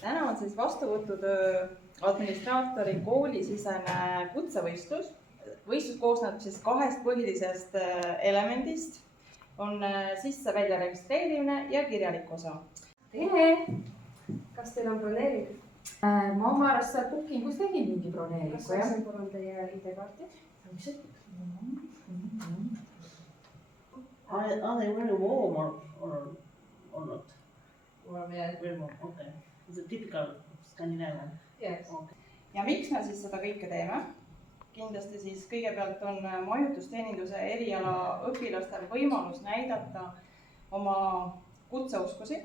täna on siis vastuvõtutöö administraatori koolisisene kutsevõistlus. Võistlus koosneb siis 2 põhilisest elemendist. On sisse-välja registreerimine ja kirjalik osa. Tere! Kas teil on broneering? Ma oma arust seal bookingus tegin mingi broneeringu, Kas see symbol on teie ID-kaarti? Are they very warm or not? Warm, yeah. Very warm, okay. It's a typical Scandinavian. Yes. Okay. Ja miks me siis seda kõike teeme? Kindlasti siis kõigepealt on majutusteeninduse eriala õpilastel võimalus näidata oma kutseoskusi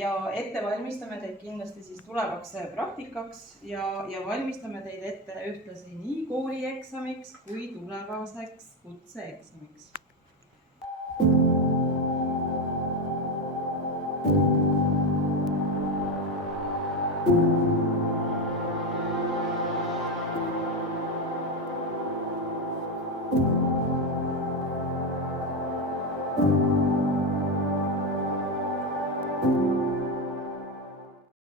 ja ette valmistame teid kindlasti siis tulevaks praktikaks ja valmistame teid ette ühtlasi nii koolieksamiks kui tulevaseks kutseeksamiks.